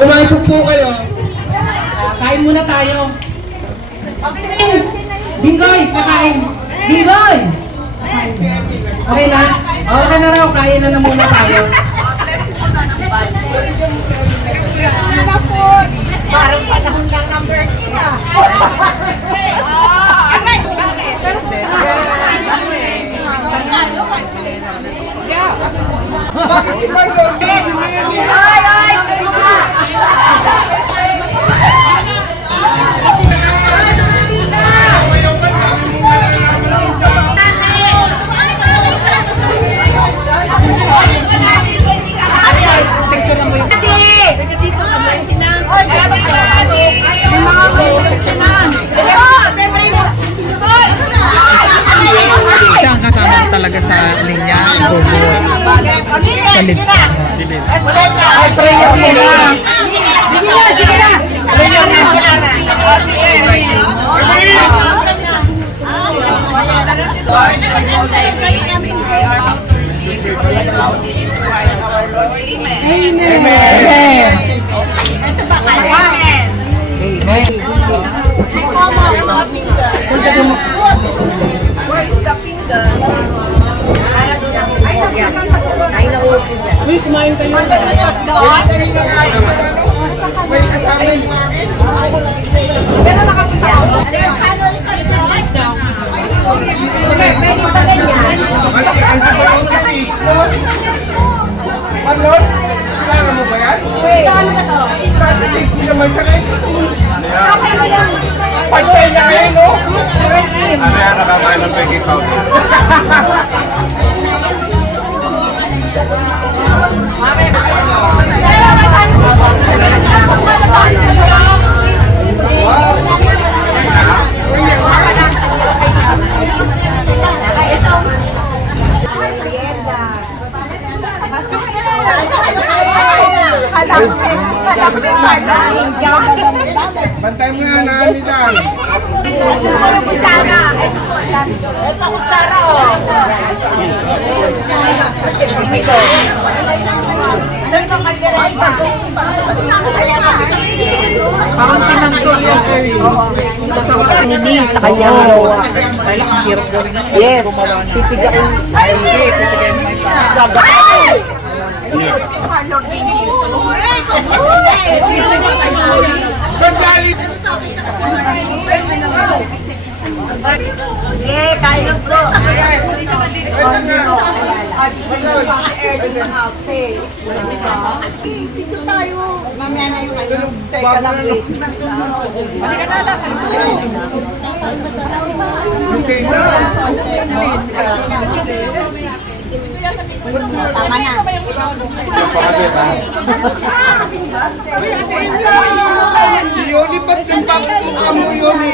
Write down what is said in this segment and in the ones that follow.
Pumasok po kayo. Kain muna tayo. Bingoy, kakain. Bingoy! Okay na? Okay na raw, kain na muna tayo. Parang panahon lang ang birthday ah. Bakit si Marlon? Si Lenny. Picture na mo yung Siya ang kasama ko talaga sa linya, Bobo. Sa lids ka. Ay, preyo sila. Sige na, sige na. Preyo na. Amen. Uy, kumain kayo. May kasama yung mga akin. Marlon, kilala mo ba yan? Sexy naman ka kayo. Pagkay na kayo, no? Ano yan, nakakain ng baking powder? Bantay mo yan, namin lang. Parang sinantol yung Kerry. Hindi, sa kanya. Dahil ang hirap gawin na. Yes. Pipigain. Ay, hindi. Pipigain mo yung Bansali! Eh, kaya bro. Ito na. Marlon. Dito tayo. Mamaya na yung ano. Teka Bago lang, na, wait. Okay na. Tama na. Si Yoli, ba't yung pagkukuha mo, Yoli?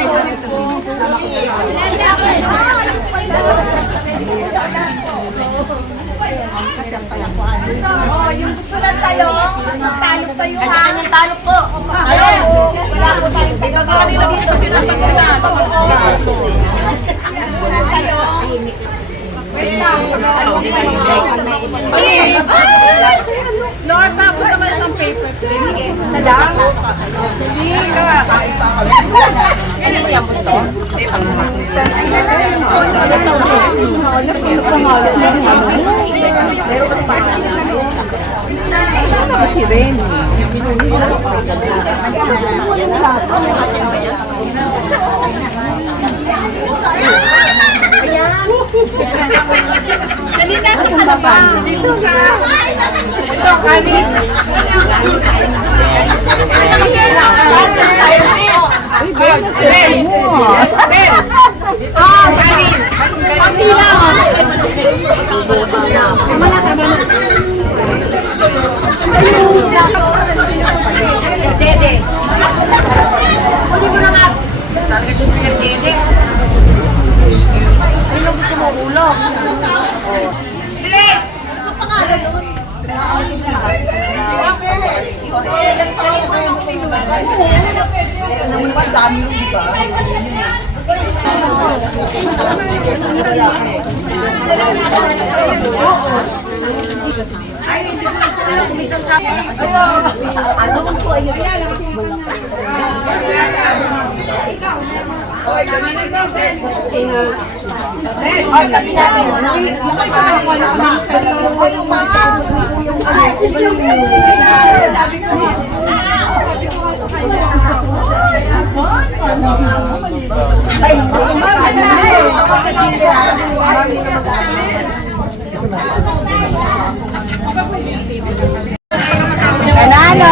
Oh, yung gusto lang tayo, talok tayo ha. Kanya-kanyang talok po. Wala po tayong tagagawa nila dito. Pinapansinan. Lord, tapos naman isang paper. Isa lang? Hindi ka. Ano mo yan gusto? Si Rene. Kanina sa halapan. Dito ka. Ito, kanin. Dede. Hindi mo na nga. Talaga ito si Dede. Ano gusto mo ulo? Bilis! Ano pangalan nun? Ano?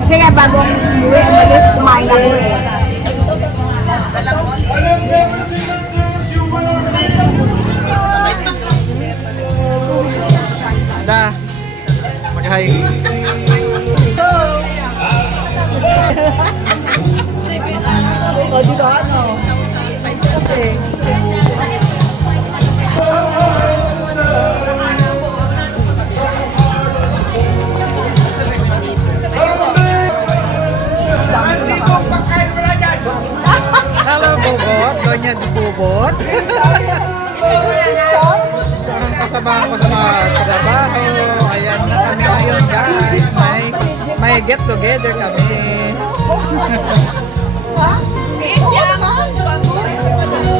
Kasi nga bagong uwi, umalis, kumain ako eh. Da. Mag-hi. O, di ba, ano? Okay. Nandito ang pagkain pala dyan. Hello, Bubot. Doña Bubot. Saan kasama ko sa mga trabaho. Ayan na kami ngayon, guys. May get together kami.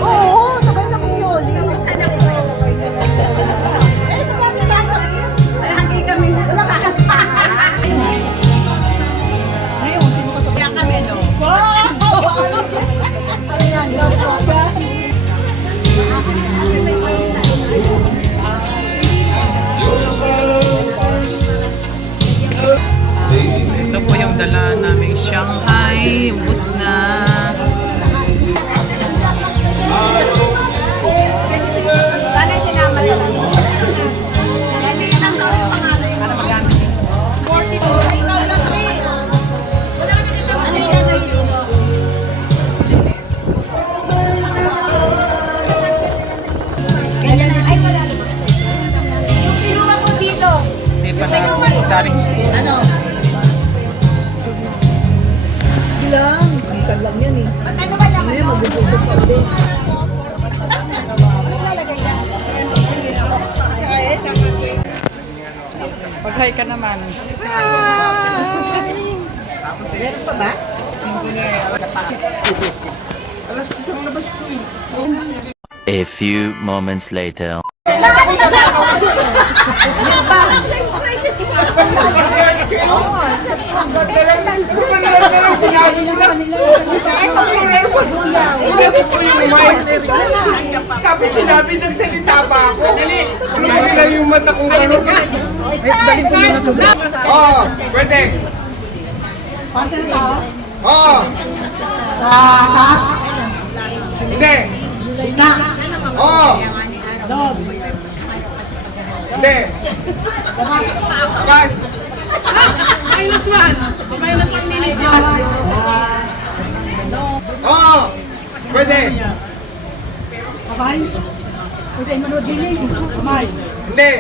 Oo, sabay na kami yun. Lagi kami wala ka. Ngayon, sino ka kaya kami, no? Ano yan, Ito po yung dala naming Shanghai. Ubus na. Sana sinama na lang. Yan ang lord pangalan. Para magamit. 42. Ikaw lang rin. Wala ka na siya. Ano yung nanay dito? Ganyan din. Ay, wala. Yung pinuha ko dito. Hindi pa na galing. Ano? Bilang. Bisan lang yan eh. Ba't ano ba naman? Hindi, magugutom ka ulit. Mag-hi ka naman. Meron pa ba? A few moments later. Sinabi mo lang. Tapos sinabi, nagsalita pa ako. Lumaki lang yung mata kong gano'n. Oo, pwede. Oo. Sa taas. Hindi. Gitna. Oo. Loob. Hindi. Labas. Taas. Oo. Pwede. Kamay. Kamay. Hindi.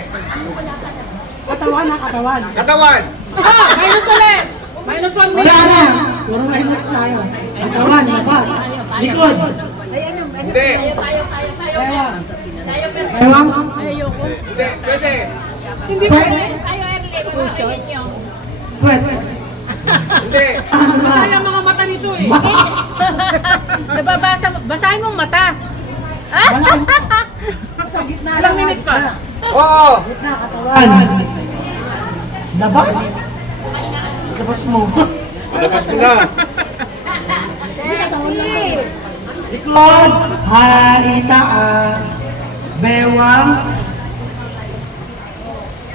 Katawan na katawan. Katawan. Wala na. Puro minus tayo. Katawan, labas. Likod. Hindi. Bewang. Bewang. Hindi. Pwede. Spread. Spread. Hindi. Ano ba? Nababasa, basahin mong mata. Wala. Sa gitna lang. Minutes pa. Oo. Gitna, katawan. Labas. Labas mo. Labas na. Likod. Halitaan. Bewang.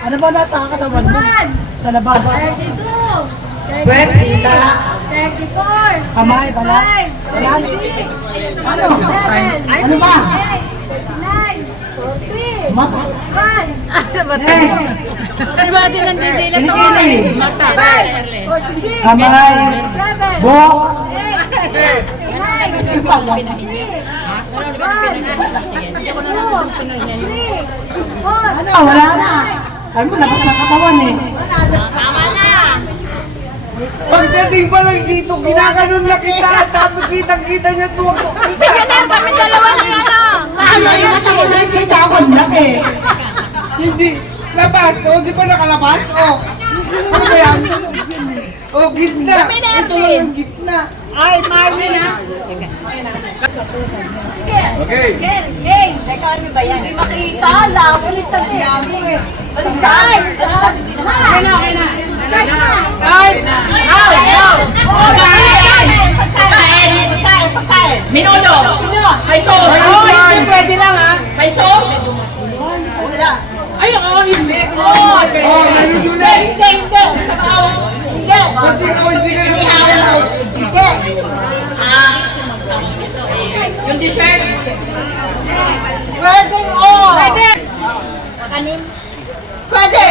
Ano ba nasa katawan mo? Sa labas. 32. Spread. Kita. 34. Kamay, balat. Balat. Ano? Ano ba? 39. 40. Mata. 1. Eh. Ano ba din ang didila to? Mata. 46. Kamay. 7. Buhok. 9. Ano? Wala na. Sabi mo, labas ng katawan eh. Pagdating pa lang dito, ginaganon na kita. Tapos kitang-kita niya tuwag ko. Kami dalawa ni ano. Ano yung mata mo nakikita ako? Laki. Hindi. Labas! O, di ba nakalabas? O! Ano ba yan? O, gitna! Ito lang ang gitna! Ay, Marvin! Okay. Hey! Teka, ano ba yan? Hindi makita. Ulit ang sinabi eh. Start! Okay na. Start! Pagkain! Minuto! May sauce! Hindi pwede lang ha! May sauce! Wala. Ay, oo, hindi! O, nalusulit! Hindi! Hindi! Ba't ikaw hindi ka nalusulit? Hindi! Yung dessert! Pwede o! Pwede! Kanin? Pwede!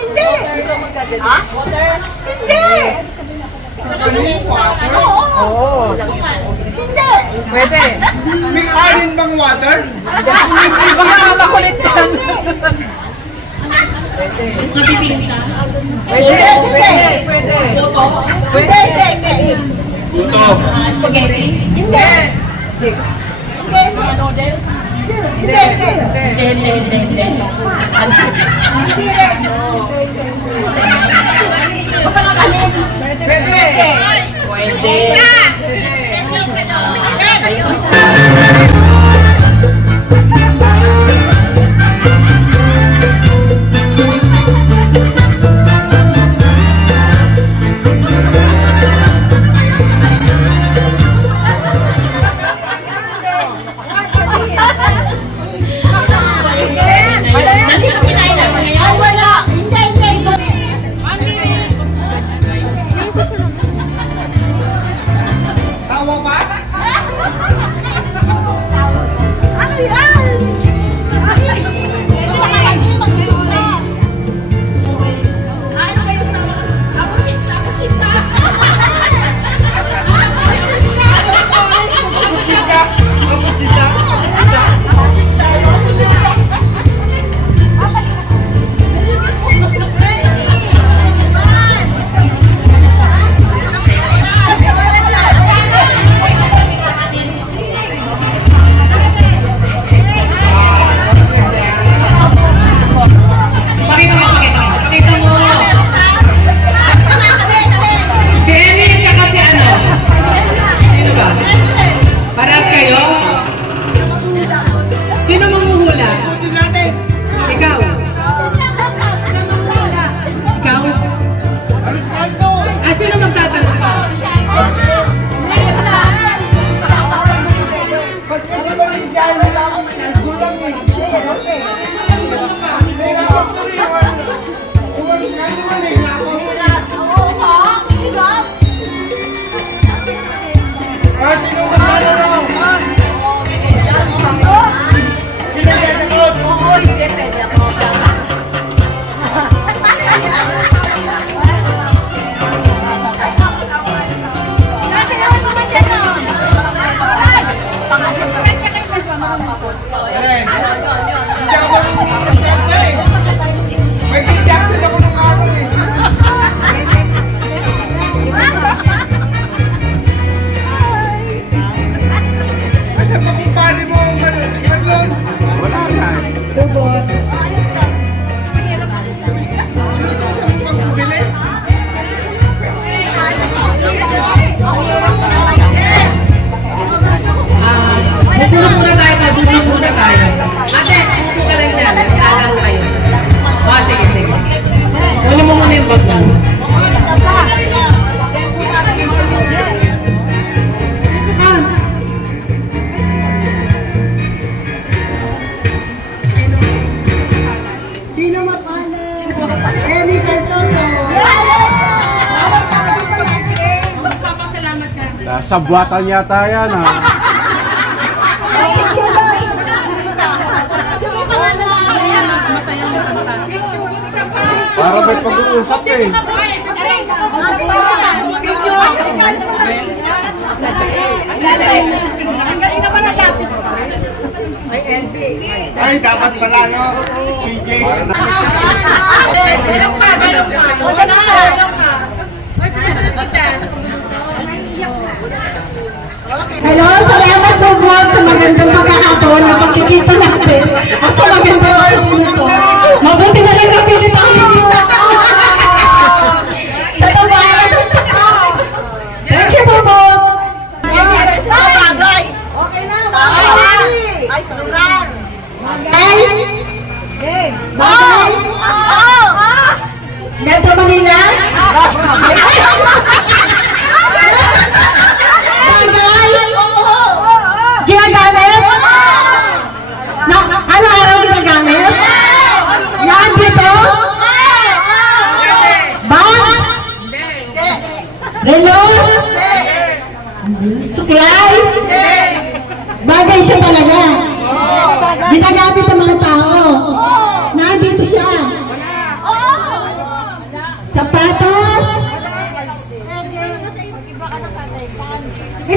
Hindi! Ha? Hindi! Kanin water? Oo! Hindi! Pwede. May kanin bang water? Baka makulit yan. Mabibili ka? Pwede. Pwede. Luto? Hindi! Luto. Spaghetti? Hindi! Hindi! Hindi rin! Basta nga kanin! Pwede. Pwede! Nandito kinain natin ngayon? Ay, wala! Hindi! Tawa ba? Ano yan? Ano kayo na? Ako kita! Chika! Chika! Pakita mo! Si Emmy at saka si ano? Sino ba? Parehas kayo? Sino manghuhula? Ito natin! Ikaw? Ikaw? Alis ka ito! Sino magtatanong pa? Ba't kasi ba rin siya? Wala akong gulang eh! Nahirapan ko rin yung ano. Umalis ka ito man eh! Nahirapan ko rin! Sino ang mananaw? Sino yan ako? Eh, hindi ako marunong mag-chat eh! Michael Jackson ako ng araw eh! Asa pa kumpare mo, Marlon? Wala na. Inutusan mo bang bumili? Bubulong muna tayo. Ate, upo ka lang dyan. Naglalaro kayo. Sige. Kunin mo muna yung bag mo. Sino matalo? Emmy Sarsoso! Magpapasalamat ka. Sabwatan yata yan ha. Para may pag-uusap eh. Ay, dapat pala, no? PJ. Hello, salamat po po sa magandang pagkakataon na makikita natin at sa magandang pagkakataon. Mabuti na lang natin ito nakikita ko. Sa tabayan at sa kao. Thank you po po. Bagay. Okay na. Bagay. Ay, suran. Bagay. Bagay. Metro Manila. Bagay. Ginagamit. Na, araw-araw ginagamit. Yan dito. Bag. Relo. Suklay. Bagay siya talaga. Ginagamit ng mga tao. Nandito siya. Sapatos.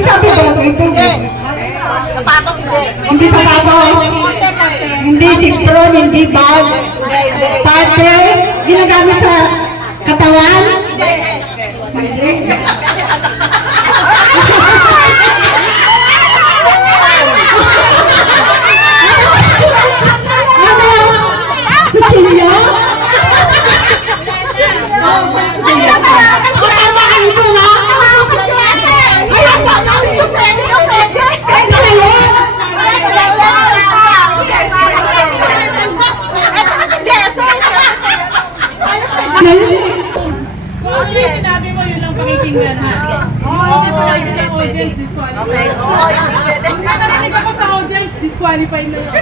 Sabi ko, hindi. Sapatos hindi. Hindi sapatos. Hindi sipron, hindi bag. Parte. Ginagamit sa katawan. Ano? Kutsilyo? Tama ka ito na? Sinabi mo yun lang pakikinggan ha. Sinabi ng audience, disqualified. Narinig ako sa audience, disqualified na yun.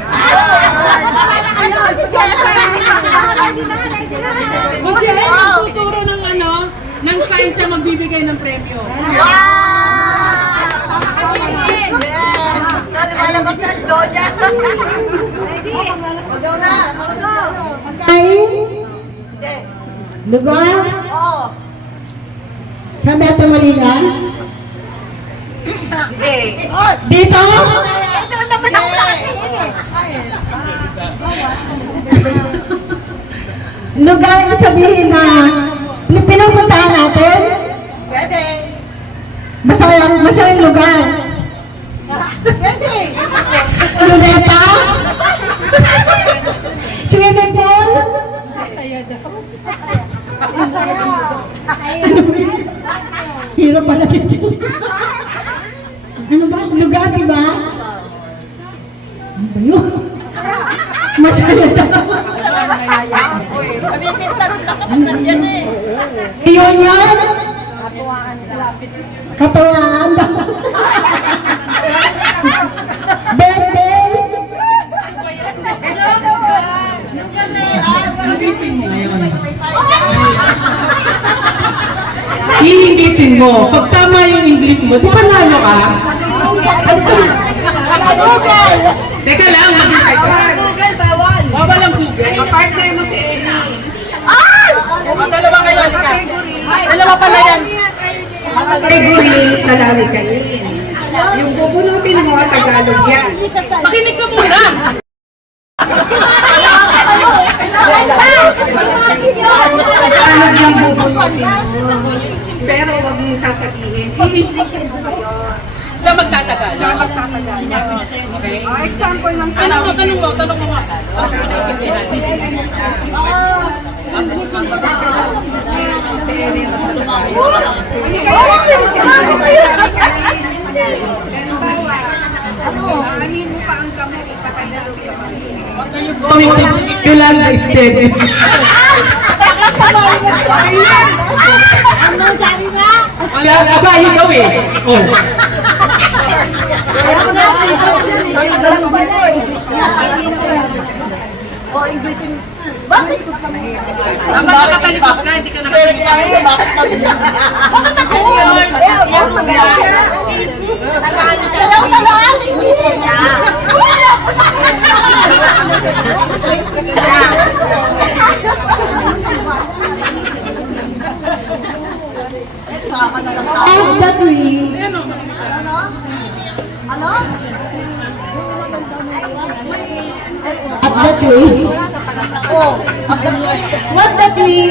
Kung sila yung magtuturo ng ng sign siya magbibigay ng premyo. Malabas na si Donya. Magaw na. Lugar? Oo. Sa Metro Manila? Hindi. Dito? Ito naman ako nakatingin eh. Lugar ang sabihin na pinupuntahan natin? Pwede. Masayang lugar. Pwede. Luneta? Swimming pool? Hirap pala dito. Ano ba? Lugar, di ba? Ano ba yun? Masaya daw. Iyon yan? Katuwaan daw. Birthday? Hihingisin mo. Pag tama yung English mo, di panalo ka? Teka lang, mag-try ka. Bawal ang Google. Partner mo si Ellie. Dalawa kayo. Dalawa pala yan. Category sa lalikayin. Yung bubunutin mo, Tagalog yan. Makinig ka muna. Tagalog yung bubunutin mo. Pero huwag mong sasabihin. I-Englishin mo yun. Siya magtatagal. Okay? Example lang sa Tanong mo nga. Yolanda is dead. Wala ka ba ikaw eh? Oh. Bakit? Bakit nakatalikot ka? Hindi ka nakatalikot. Bakit ako? Of the tree. Of the tree. What the tree?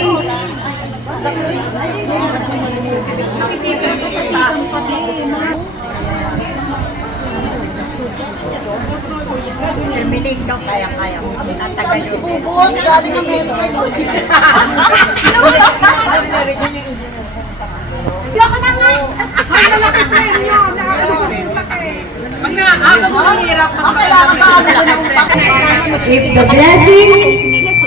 ikaw kaya-kaya mo. Ang tagal yun. Bubon, galing Amerika. Diyan ka na nga! Ay, malaki pa rin yun. Pag ako mo hirap, mas Kailangan ba ako na If the blessing is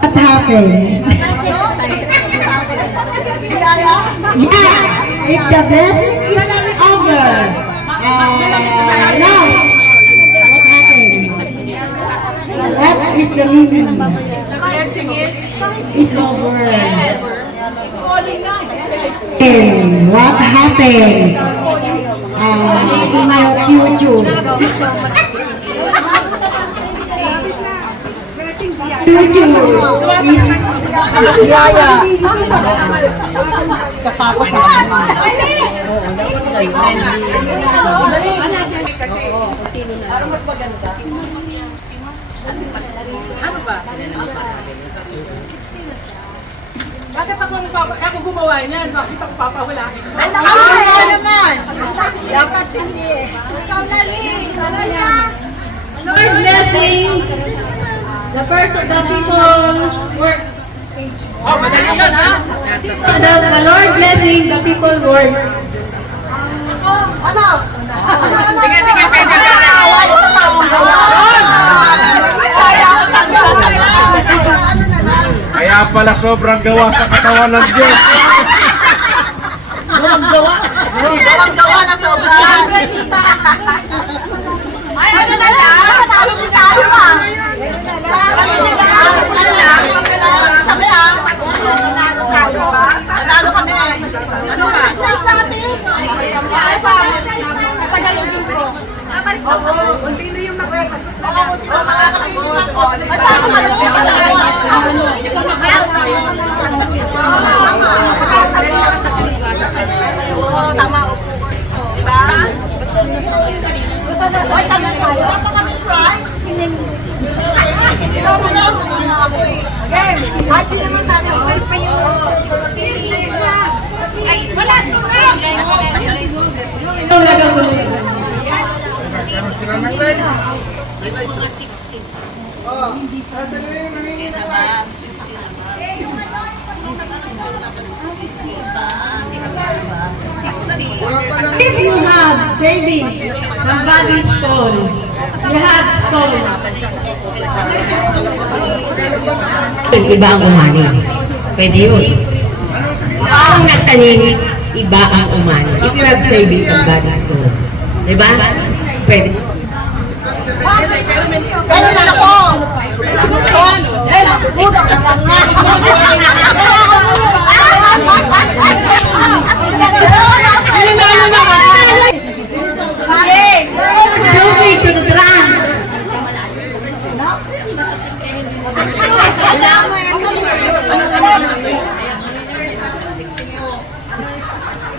what happened? Yeah, if the blessing is over, now, what happened? What is the meaning? Is over. And what happened? In your future. Future is Yaya. Katapos na ano ba? Bakit ako gumawa niyan? Bakit ako papahulakin? Ay, naman! Dapat hindi. Ikaw na, Lee. Ano na? Lord blessing the person, the people work. Oh, madali yan, ha? The Lord blessing the people work. Ano? Sige, pwede ka. Kaya pala sobrang gawa sa katawan ng Diyos. Gawang-gawa na sobrang. Ay, ano na lang? Talo ni tayo ah. Ano na lang? Sabi ah. Talo ba? Talo kami. Ano ba? Nice natin. Sa Tagalogin ko. Kung sino yung nakasagot? Kung sino yung nakasagot? Tama upo ko. Diba? Oy, tama tayo. Wala pa kami price. Ikaw mo lang. Again, Hachi naman sana. Meron pa yung 60. Ay, wala ito na. If you have savings, somebody's stole. You have stolen. Iba ang umani. Pwede yun. Parang nagtanim, iba ang umani. If you have savings, somebody's stole. Diba? Pwede. Ganyan na ako. Eh, budak ka lang nga. Joking to the trans.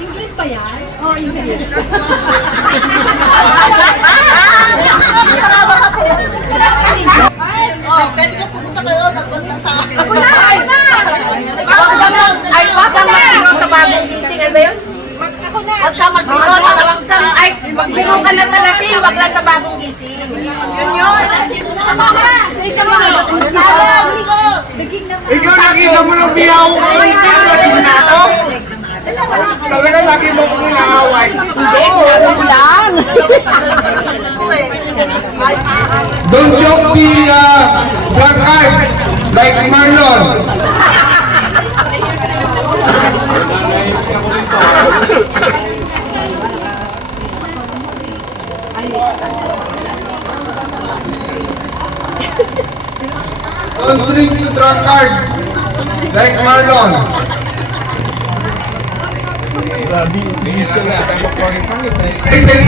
English ba yan? Oo, English. Oh, pwede ka pupunta kayo, nagpunta sa akin. Ako na! Ay, baka mag-biro sa bagong gising. Ano ba yun? Ako na! Huwag ka mag-biro sa bagong gising. Ay, mag-biro ka na sa lasing, wag lang sa bagong gising. Yun yun! Sa baba! Ikaw nakita mo ng biyaw ko yung pinagin na ako? Talaga lagi mo kong inaaway. Don't joke the drunkard like Marlon. Don't drink the drunkard like Marlon. Hey, send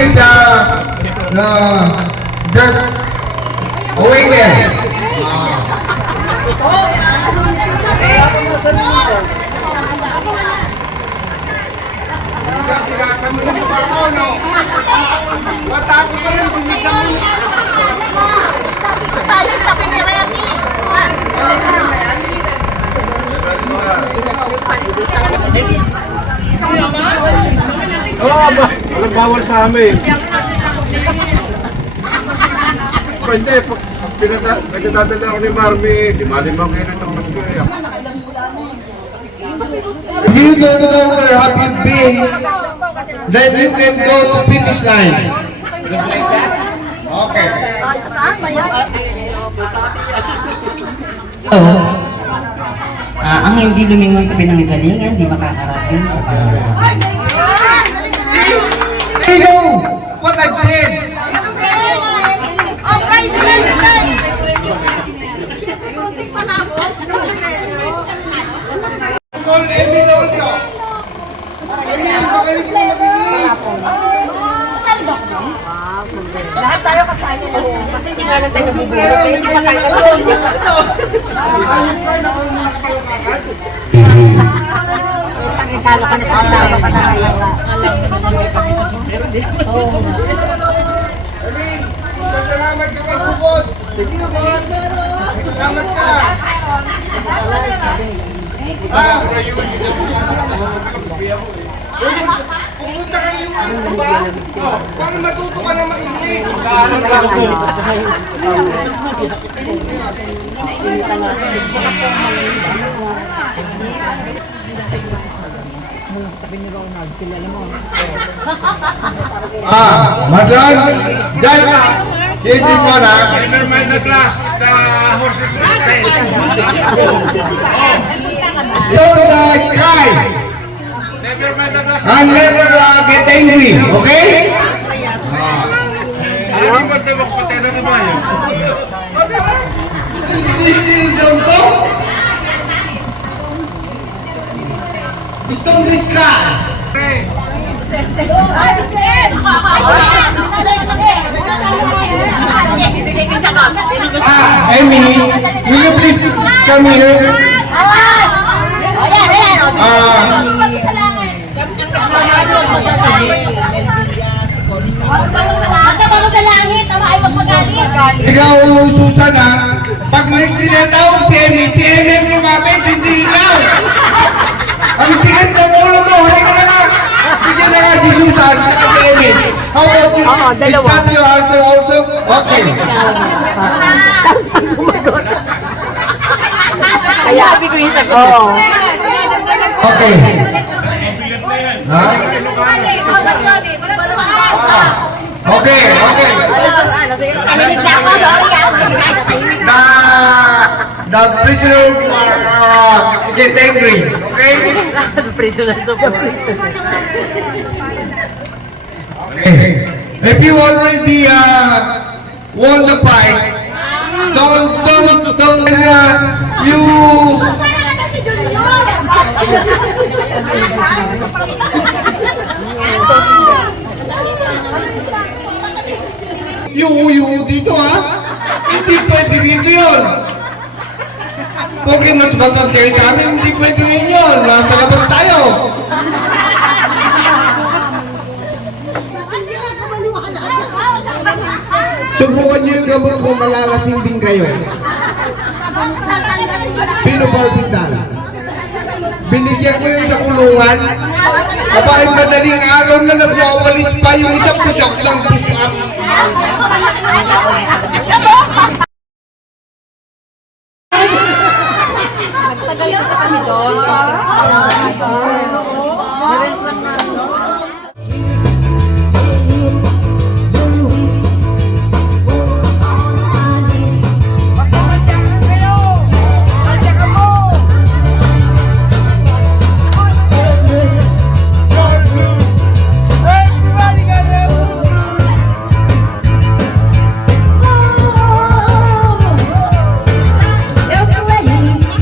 just awaken. Tinasa mo yung mukha ko, no? Matapos ka rin, bumisa mo. Tayo tabi ni Remy. Walang bawal sa amin. Hindi, pag nagdadala ako ni Marmy, di ba limang kayo ng masaya. If you don't know where have you been, then you can go to finish line. Just like that? Okay. Ang hindi lumingon sa pinanggalingan, di makakarating sa I know what I've said. Oh, prize, prize, prize! Call Emil also. Lahat tayo kasali na kasi hindi nga lang tayo bubulong. Pero may ganyan ako doon. Ayun ka na kung nakapalakakan. Kala ka na kasi tama pa na kayo. Salamat ka kay Bukod. Salamat ka. Pupunta ka na yung ano ba? Paano matuto ka na mag-English? Madran, dahil see this one, Never mind the glass, the horses will stay. Stone the sky Never mind the glass. and never get angry, okay? Ano ba tayo magpatay na naman yun? Still don't talk. Stone the sky. Okay. Amy, will you please come here? Ikaw, Susan, ha? Pag may tinatawag si Amy ang lumapit, hindi ikaw. Ang tigas ng ulo mo, halika na nga. Bigyan na nga si Susan at si Amy. How about you? Is that your answer also? Okay. Kaya sabi ko yung sagot. Oo. Okay. Ha? Okay, okay. The prisoner get angry, okay? Okay. If you already won the prize, don't you you dito, ha? Hindi pwede dito yun. Porque mas batas kayo sa amin, hindi pwede yun. Nasa labas tayo. Subukan niyo yung gamot kung malalasing din kayo. Pinobarbital. Binigyan ko yun sa kulungan. Abay, madaling araw na nagwawalis pa yung isang push-up ng push-up. Nagtagal kasi kami doon.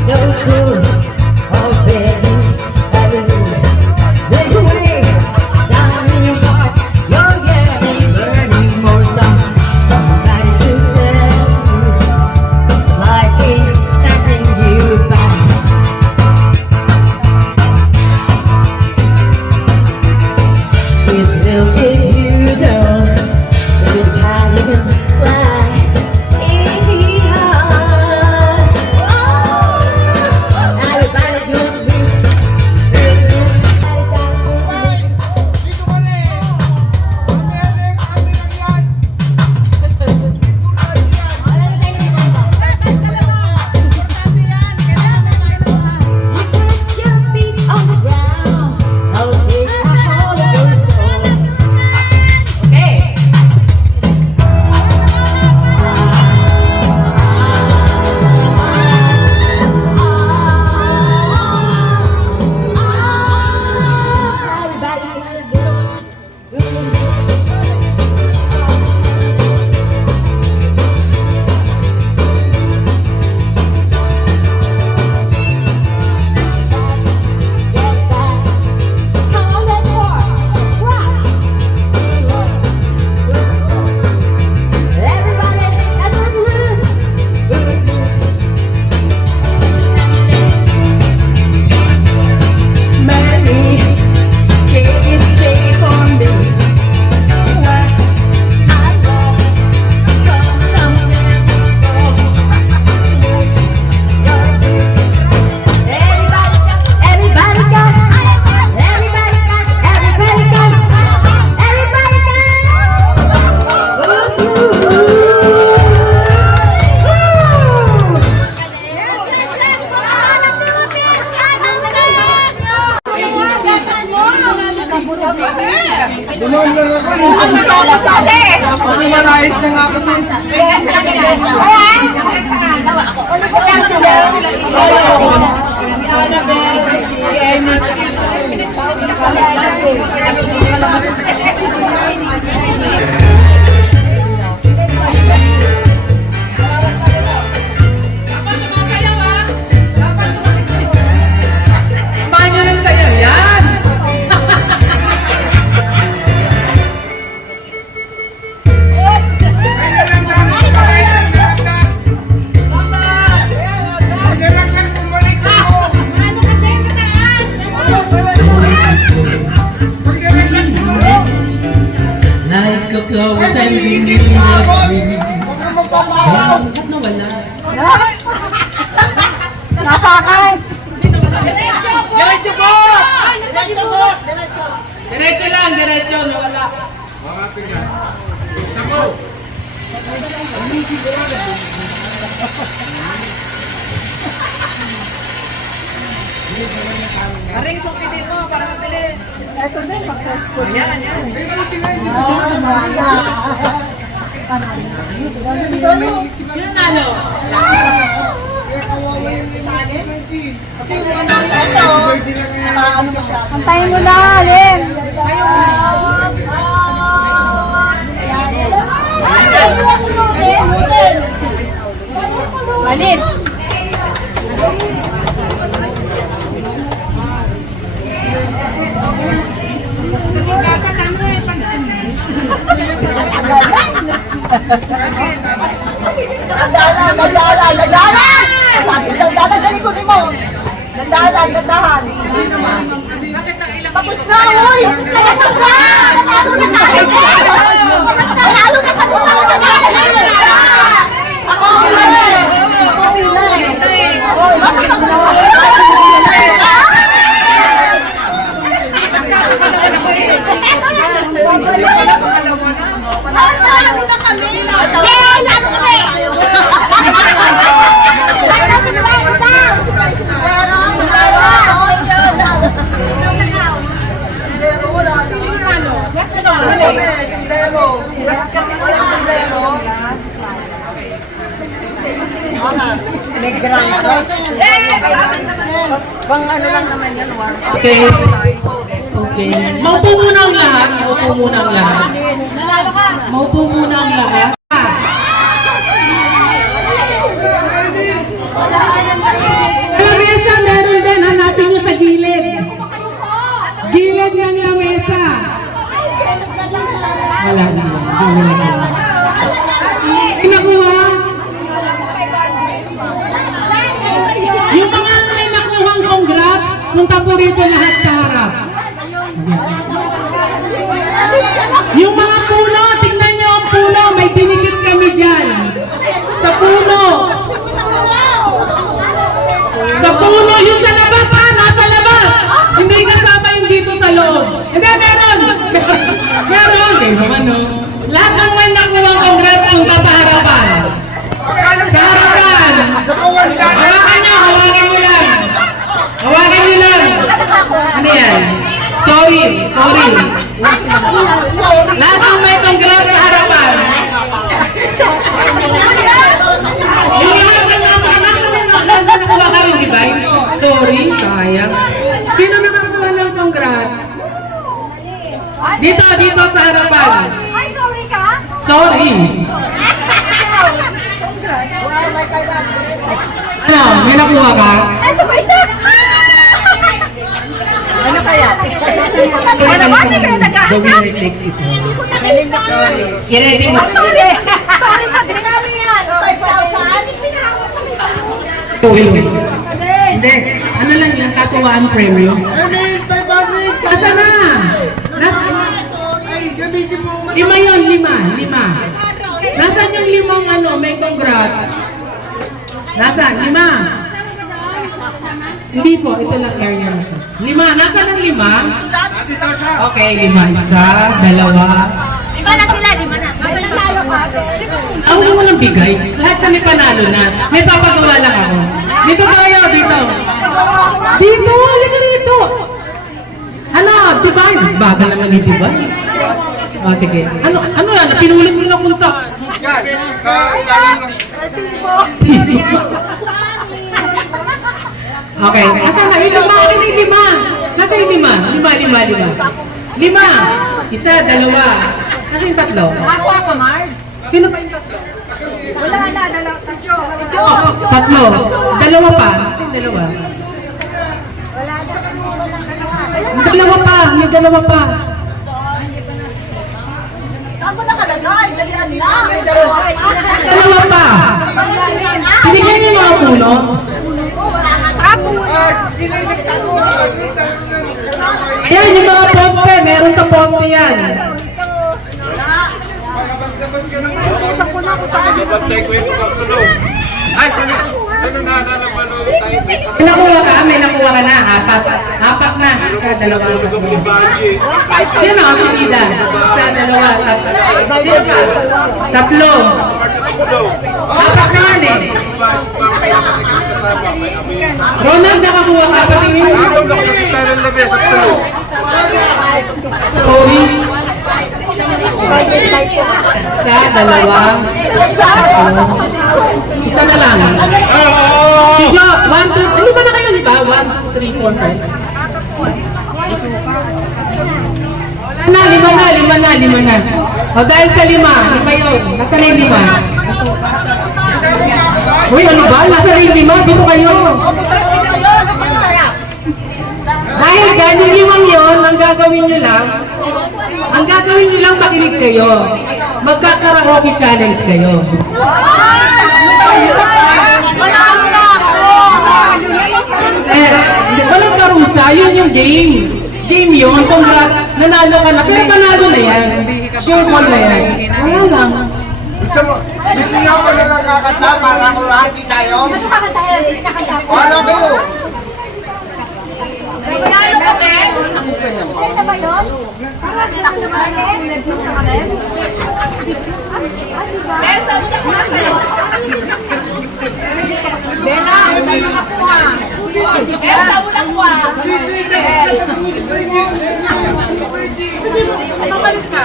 So cool, already, Dumaan lang ako. Malayas na nga ako din. Paano nang sayaw yan? Like a flower sending you love me. Bakit nawala? Napakay! Diretso po! Diretso lang, diretso. Nawala. Aring sukitin mo para mabilis. Ito na yung mag-successful. Ayan, ayan. Sino nalo? Antayin mo na, Len. Malin. Dandahan. Tapos na, oy! Tapos na! Natalo na tayo! Natalo na tayo! Ako na eh! Ako na eh! Oy, bakit ako Natalo na kami! Natalo kami! Okay. Okay. Maupo muna ang lahat. Maupo muna ang lahat. Maupo muna ang lahat. Lamesa, meron din. Hanapin nyo sa gilid. Gilid ng lamesa. Wala na. Wala na. Inakuha. Yung mga may nakuhang congrats, punta po rito lahat sa harap. Yung mga puno, tingnan nyo ang puno, may dinikit kami dyan. Sa puno. Sa puno, yung sa labas ha, nasa labas. Hindi kasama yung dito sa loob. Hindi, meron. Meron. Kayo naman no. Lahat ng may nakuhang congrats, punta sa harapan. Sa harapan. Hawakan nyo, hawakan nyo lang. Hawakan nyo lang. Ano yan? Sorry, sorry. Lahat ng may congrats sa harapan. Yung lahat ng nasa nakuha ka rin, di ba? Sorry, sayang. Sino nakakuha ng congrats? Dito, dito sa harapan. Ay, sorry ka? Sorry. Ano, may nakuha ka? Ito ba isa? Ano kaya? Ano ba? Hindi kayo The naghahanap? winner takes it all. I-ready mo. Sorry! Sorry, pag-renabi yan! 5,000? Hindi. Ano lang yung katuwaan premyo? Emil, 500! Asa na? Ay, gamitin mo. Lima yun, lima. Nasaan yung limang ano, may congrats? Nasaan? Lima. Hindi po, ito lang area na to. Lima, nasaan ang lima? Okay, lima. Isa, dalawa. Lima na sila, lima na. Mananalo ka. Ako na walang bigay. Lahat sa may panalo na. May papagawa lang ako. Dito tayo, dito. Dito, halika rito. Ano, Divine? Bagal naman ni Divine. O, sige. Ano yan? Pinulit mo lang kung saan. Yan, sa ilalim lang. Okay, asan na? Yung lima, okay na yung lima. Nasa yung lima? Lima. Isa, dalawa. Nasa yung tatlo? Ako, Mars. Sino pa yung tatlo? Wala na, dalawa. Si Joe. Si Joe. Tatlo. Dalawa pa. Yung dalawa. Wala na. May dalawa pa. Saan mo nakalagay? Dalian na. Dalawa pa. Binigyan niyo yung mga puno. Sinilitan mo. Ayan, yung mga poste. Meron sa poste yan. Palabas-labas ka naman. Bantay ko yung mga puno. Ay, sino naalala ba nung tayo? May nakuha ka na. Apat na. Sa dalawa. Yung baji. Sino ang sinida? Sa dalawa. Sino pa? Tatlo. Apat na yan eh. Ronald, nakakuha ka. Patingin mo. Ako nakakita ng labi sa puno. Sorry. Sa dalawa. Isa na lang. Si Jo, 1, 2, ano ba na kayo, di ba? 1, 2, 3, 4, 5. Lima na. O dahil sa lima yun. Nasa na yung lima? Uy, ano ba? Nasa na yung lima? Dito kayo. Dahil dyan, yung limang yun, ang gagawin nyo lang, makinig kayo. Magkakaraoke challenge kayo. Walang karusa, yun yung game. Game yun, congrats, nanalo ka na. Pero panalo na yan. Sure mo na yan. Wala lang. Gusto niyo ako na lang kakanta para ako hati tayo? Ano kayo? Regalo ka, Ben? Ano ba yun? Ben, saan mo nakuha sa'yo? Bella, saan mo nakuha? Ben, saan mo nakuha? Mabalik ka.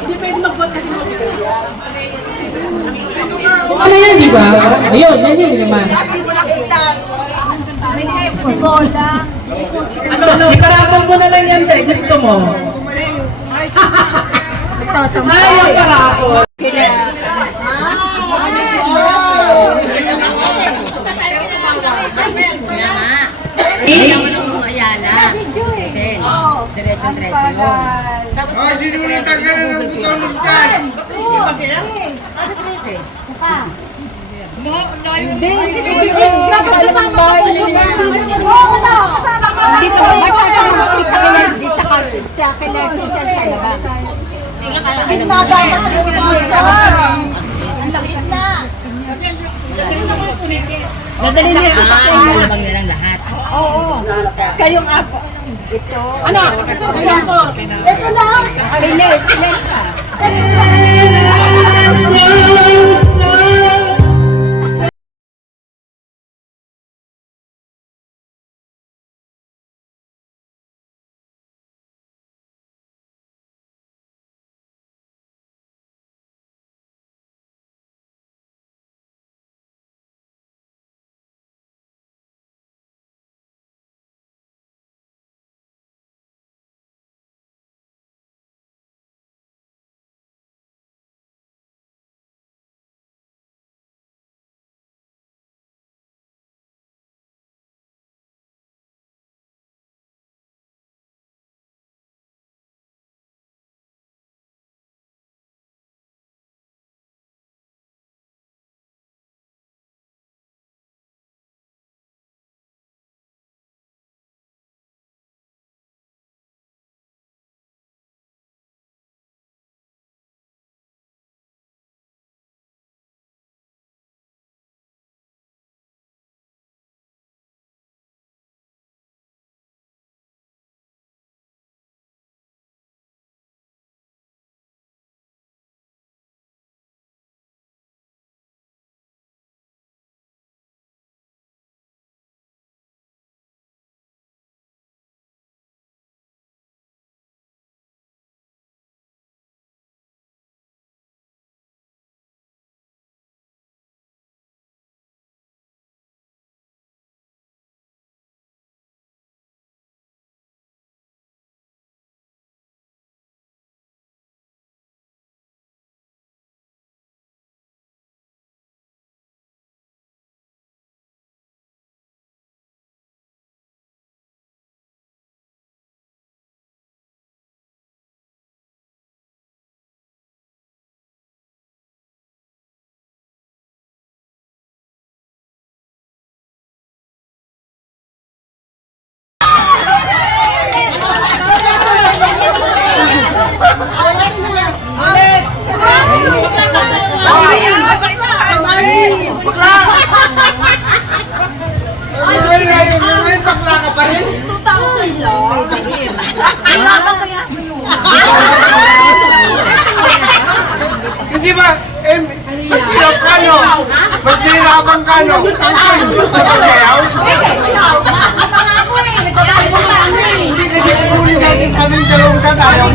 Hindi pwede mag-vote kasi ano yan, di ba? Ayun, yan yun naman. Ano, iparapong mo na lang yan, te. Gusto mo? Ayaw, parapong. Ah, sinulitan ka na ng tutonos dyan. Nadali niya yung kapatid nilang lahat. Kayong apo. Ito. Ano? Sponsor. Ito na. Ines. Ines ka. Ano? Sayaw? Hindi kasi puri natin sana yung dalawang kanayaw.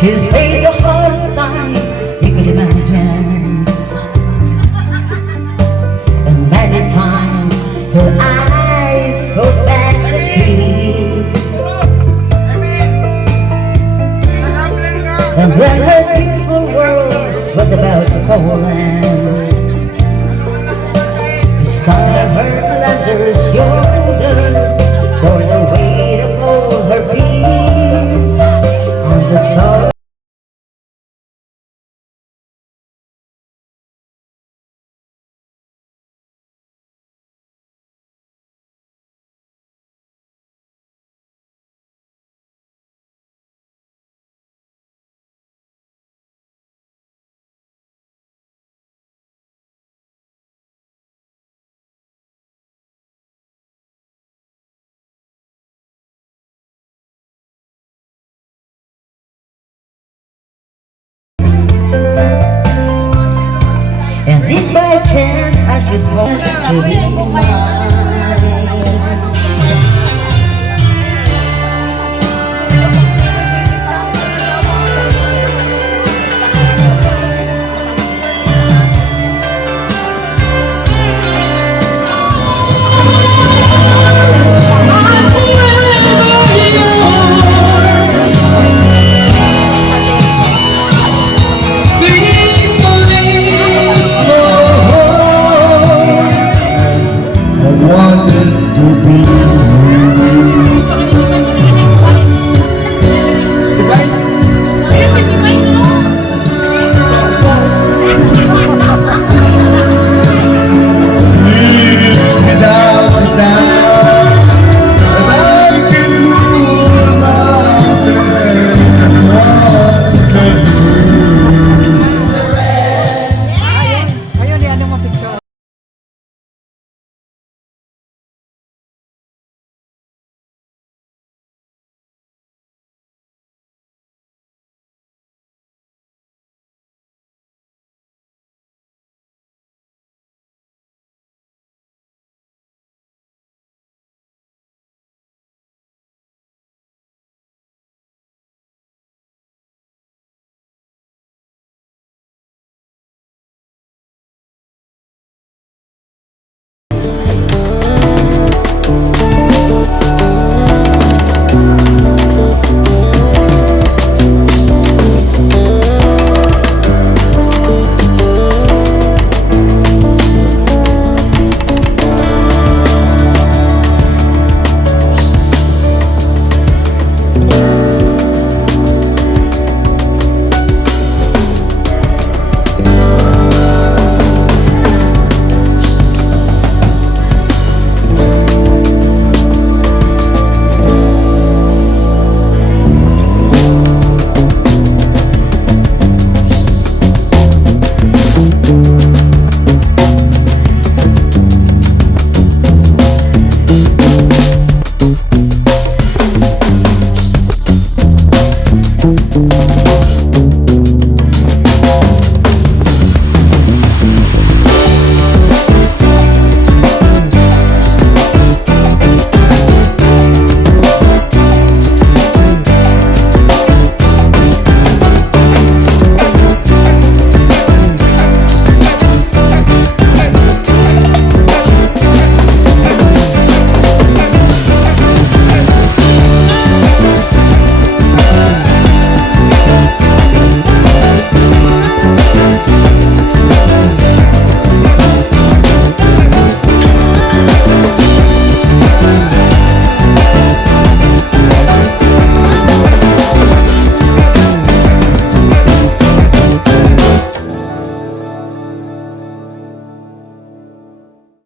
She's faced the hardest times you could imagine. And many times her eyes go back to tears. And when her beautiful world was about to collapse, she started her slender shoulders for the weight of all her peace on the sorrow. And if by chance I should fall to be